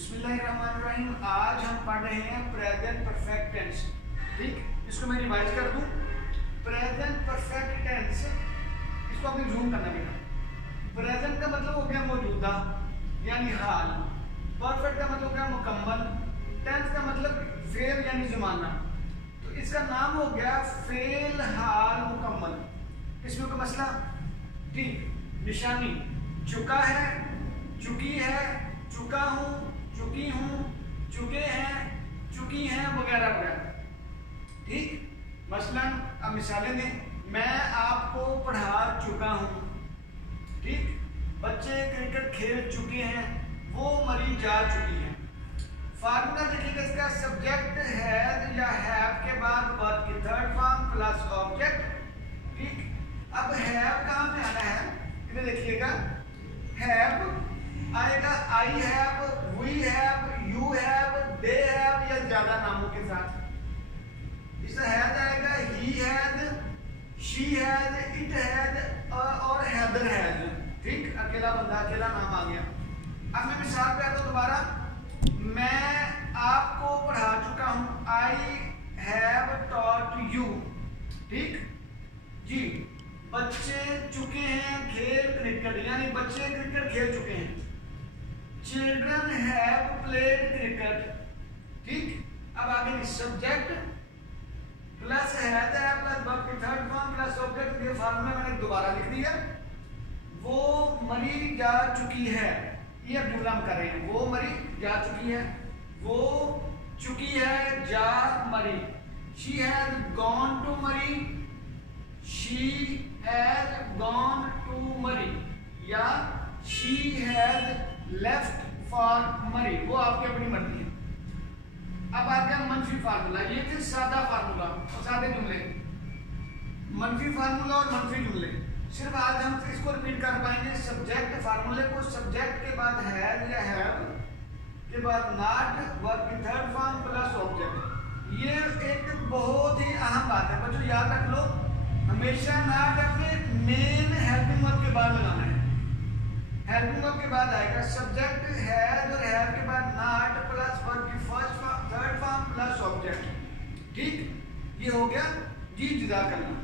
बिस्मिल्लाहिर्रहमानिर्रहीम। आज हम पढ़ रहे हैं प्रेजेंट परफेक्ट टेंस। ठीक, इसको मैं रिवाइज कर दूं। प्रेजेंट परफेक्ट टेंस, इसको आपने जूम करना बेटा। प्रेजेंट का मतलब हो गया मौजूदा यानी हाल, परफेक्ट का मतलब क्या मुकम्मल, टेंस का मतलब फेल यानी जमाना। तो इसका नाम हो गया फेल हाल मुकम्मल। इसमें का मसला ठीक, निशानी चुका है, चुकी है, चुका हूं, चुकी हूं, चुके हैं, चुकी हैं वगैरह वगैरह। ठीक, मसलन अब मिसालें दें। मैं आपको पढ़ा चुका हूं। ठीक, बच्चे क्रिकेट खेल चुके हैं, वो मरी जा चुकी है। फार्मूला देखिएगा इसका, सब्जेक्ट हैज या हैव के बाद वर्ब की थर्ड फॉर्म प्लस ऑब्जेक्ट। ठीक, अब हैव कहां पे आना है, इधर देखिएगा। हैव आएगा I have, we have, you have, they have या ज्यादा नामों के साथ। इससे हैज आएगा he has, she has, it has और हैदर हैज। ठीक, अकेला बंदा, अकेला नाम आ गया। अब मैं मिसाल पे आता हूं दोबारा। मैं आपको पढ़ा चुका हूं, आई हैव टॉट यू। ठीक जी, बच्चे चुके हैं खेल क्रिकेट, यानी बच्चे क्रिकेट खेल चुके हैं। Children have played cricket. ठीक, अब आगे सब्जेक्ट प्लस हैज है प्लस वर्ब की थर्ड फॉर्म प्लस ऑब्जेक्ट। ये फार्मूला मैंने दोबारा लिख दिया। वो मरी जा चुकी है, ये अब जुमला हम कर रहे हैं। वो मरी जा चुकी है, वो चुकी है, जा मरी। शी हैज गॉन टू मरी, शी हैज गॉन टू मरी या शी हैज लेफ्ट फॉर मरी, वो आपकी अपनी मर्जी है। अब आ गया मनफी फार्मूला। ये थे सादा फार्मूला और सादे जुमले, मनफी फार्मूला और मनफी जुमले। सिर्फ आज हम इसको रिपीट कर पाएंगे। सब्जेक्ट फार्मूले को सब्जेक्ट के बाद हैज या हैव के बाद नॉट, वर्ब की थर्ड फॉर्म प्लस ऑब्जेक्ट। ये एक बहुत ही अहम बात है बच्चों, याद रख लो। हमेशा नॉट अपने मेन हेल्पिंग वर्ब के बाद लगाना है। हेल्पिंग वर्ब के बाद आएगा सब्जेक्ट हैज और हैव के बाद नॉट प्लस वर्ब की first form third form plus object. ठीक, ये हो गया जी, जुदा करना।